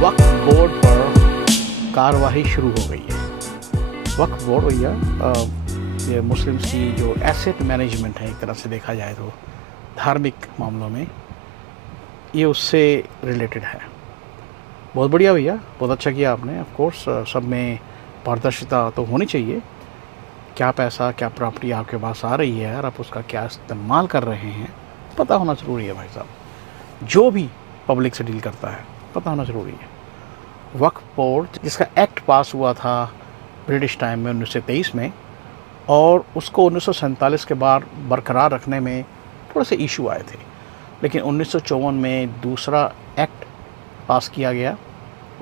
वक्फ board पर कार्रवाई शुरू हो गई है। वक्फ बोर्ड भैया ये मुस्लिम्स की जो एसेट मैनेजमेंट है, एक तरह से देखा जाए तो धार्मिक मामलों में ये उससे रिलेटेड है। बहुत बढ़िया भैया, बहुत अच्छा किया आपने। ऑफ कोर्स सब में पारदर्शिता तो होनी चाहिए। क्या पैसा, क्या प्रॉपर्टी आपके पास आ रही है और आप उसका क्या इस्तेमाल कर रहे हैं, पता होना ज़रूरी है भाई साहब। जो भी पब्लिक से डील करता है पता होना ज़रूरी है। वक्फ बोर्ड जिसका एक्ट पास हुआ था ब्रिटिश टाइम में 1923 में, और उसको 1947 के बाद बरकरार रखने में थोड़े से इशू आए थे, लेकिन 1954 में दूसरा एक्ट पास किया गया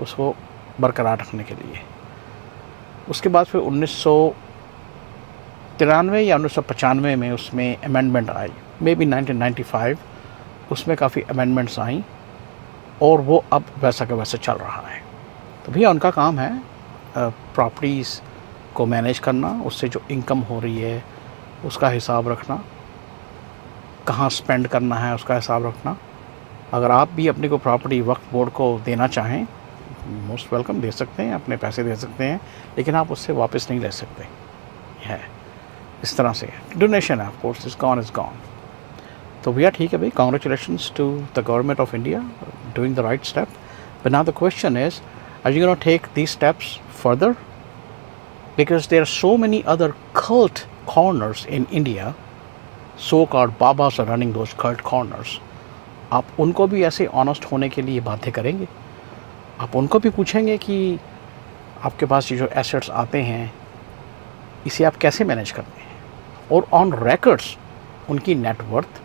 उसको बरकरार रखने के लिए। उसके बाद फिर 1993 या 1995 में उसमें अमेंडमेंट आई, मे बी 1995 उसमें काफ़ी अमेंडमेंट्स आई और वो अब वैसा का वैसा चल रहा है। तो भैया उनका काम है प्रॉपर्टीज़ को मैनेज करना, उससे जो इनकम हो रही है उसका हिसाब रखना, कहाँ स्पेंड करना है उसका हिसाब रखना। अगर आप भी अपनी को प्रॉपर्टी वक्फ बोर्ड को देना चाहें, मोस्ट वेलकम, दे सकते हैं, अपने पैसे दे सकते हैं, लेकिन आप उससे वापस नहीं ले सकते है। इस तरह से डोनेशन है, of course is gone is gone. तो भैया ठीक है भाई, congratulations to the government of India doing the right step. But now the question is, are you going to take these steps further? Because there are so many other cult corners in India. So-called Babas are running those cult corners. आप उनको भी ऐसे honest होने के लिए बाध्य करेंगे? आप उनको भी पूछेंगे कि आपके पास ये जो एसेट्स आते हैं इसे आप कैसे मैनेज करते हैं? और ऑन रिकॉर्ड्स उनकी नेटवर्थ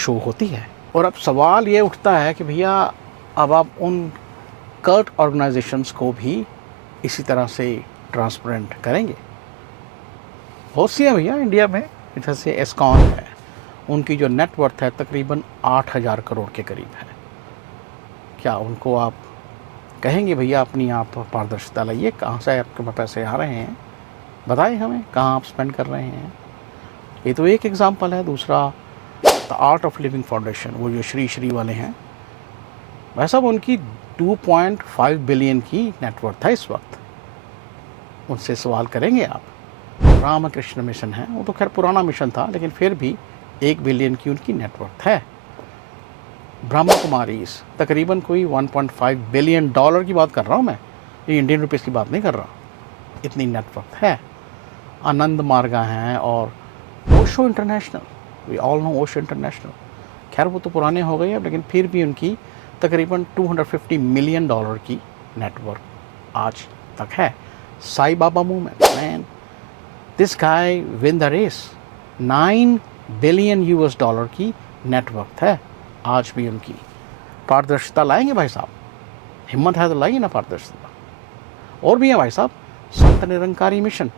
शो होती है। और अब सवाल ये उठता है कि भैया अब आप उन कल्ट ऑर्गेनाइजेशंस को भी इसी तरह से ट्रांसपेरेंट करेंगे? बहुत सी है भैया इंडिया में, जैसे एस्कॉन है, उनकी जो नेटवर्थ है तकरीबन 8,000 करोड़ के करीब है। क्या उनको आप कहेंगे भैया अपनी आप पारदर्शिता लाइए, कहाँ से आपके पास पैसे आ रहे हैं, बताएं हमें कहाँ आप स्पेंड कर रहे हैं? ये तो एक एग्ज़ाम्पल है। दूसरा the art of living foundation, वो जो श्री वाले हैं, वैसा उनकी 2.5 बिलियन की नेटवर्थ है इस वक्त। उनसे सवाल करेंगे आप? रामकृष्ण मिशन है, वो तो खैर पुराना मिशन था, लेकिन फिर भी 1 बिलियन की उनकी नेटवर्थ है। ब्रह्मा कुमारीज तकरीबन कोई 1.5 बिलियन डॉलर की बात कर रहा हूँ मैं, ये इंडियन रुपीज़ की बात नहीं कर रहा, इतनी नेटवर्थ है। आनंद मार्गा हैं और Osho international, we all know Osho international, खैर वो तो पुराने हो गए अब, लेकिन फिर भी उनकी तकरीबन 250 मिलियन डॉलर की नेटवर्क आज तक है। Sai Baba movement, man, this guy win the race, 9 billion US dollar की नेटवर्क है आज भी उनकी। पारदर्शिता लाएंगे भाई साहब? हिम्मत है तो लाइए ना पारदर्शिता। और भी है भाई साहब, संत निरंकारी मिशन,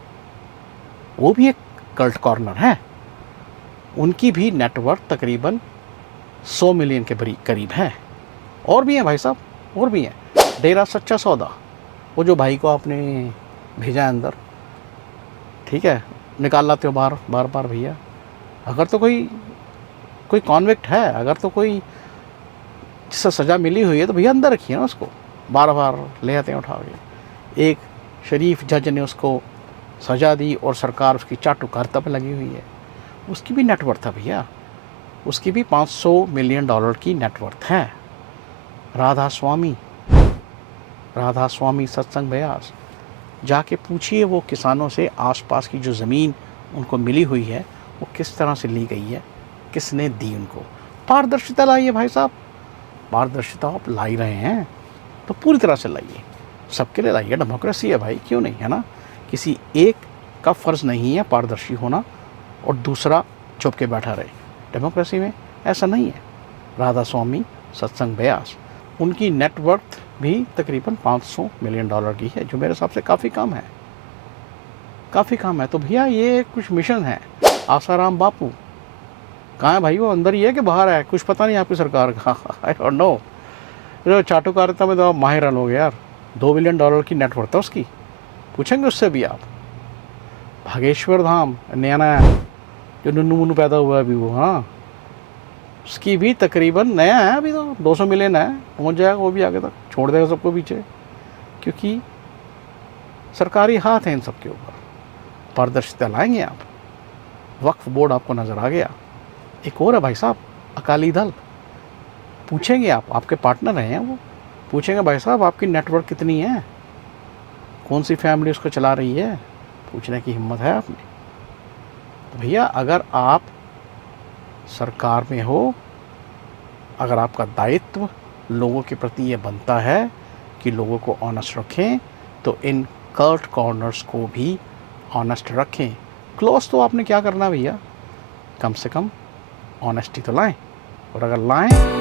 वो भी एक कल्ट कॉर्नर है, उनकी भी नेटवर्क तकरीबन 100 मिलियन के करीब है। और भी हैं भाई साहब, और भी हैं। डेरा सच्चा सौदा, वो जो भाई को आपने भेजा अंदर, ठीक है, निकाल लाते हो बार बार भैया। अगर तो कोई कॉन्विक्ट है, अगर तो कोई जिससे सज़ा मिली हुई है, तो भैया अंदर रखिए ना उसको, बार ले आते हैं उठा के। एक शरीफ जज ने उसको सज़ा दी और सरकार उसकी चाटुकारिता पर लगी हुई है। उसकी भी नेटवर्थ है भैया, उसकी भी 500 मिलियन डॉलर की नेटवर्थ है। राधा स्वामी सत्संग ब्यास, जाके पूछिए वो किसानों से आसपास की जो ज़मीन उनको मिली हुई है वो किस तरह से ली गई है, किसने दी उनको। पारदर्शिता लाइए भाई साहब, पारदर्शिता आप ला ही रहे हैं तो पूरी तरह से लाइए, सबके लिए लाइए। डेमोक्रेसी है भाई, क्यों नहीं, है ना? किसी एक का फ़र्ज़ नहीं है पारदर्शी होना और दूसरा चुप के बैठा रहे। डेमोक्रेसी में ऐसा नहीं है। राधा स्वामी सत्संग ब्यास, उनकी नेटवर्थ भी तकरीबन 500 मिलियन डॉलर की है, जो मेरे हिसाब से काफ़ी कम है, काफ़ी कम है। तो भैया ये कुछ मिशन है। आसाराम बापू कहाँ है भाई? वो अंदर ही है कि बाहर है, कुछ पता नहीं आपकी सरकार का। I don't know. चाटुकारिता में तो आप माहिर हो गए यार। 2 बिलियन डॉलर की नेटवर्थ है उसकी, पूछेंगे उससे भी आप। भागेश्वर धाम, नया जो नुन्नू मुन्नू पैदा हुआ है अभी वो, हाँ, उसकी भी तकरीबन नया है, अभी तो 200 मिलियन है, पहुंच जाएगा वो भी आगे तक, छोड़ देगा सबको पीछे, क्योंकि सरकारी हाथ है इन सब के ऊपर। पारदर्शिता लाएंगे आप, वक्फ बोर्ड आपको नज़र आ गया। एक और है भाई साहब, अकाली दल। पूछेंगे आप, आपके पार्टनर हैं वो, पूछेंगे भाई साहब आपकी नेटवर्क कितनी है, कौन सी फैमिली उसको चला रही है, पूछने की हिम्मत है आपने? तो भैया अगर आप सरकार में हो, अगर आपका दायित्व लोगों के प्रति ये बनता है कि लोगों को ऑनेस्ट रखें, तो इन कर्ट कॉर्नर्स को भी ऑनेस्ट रखें। क्लोज तो आपने क्या करना भैया, कम से कम ऑनेस्टी तो लाएं, और अगर लाएं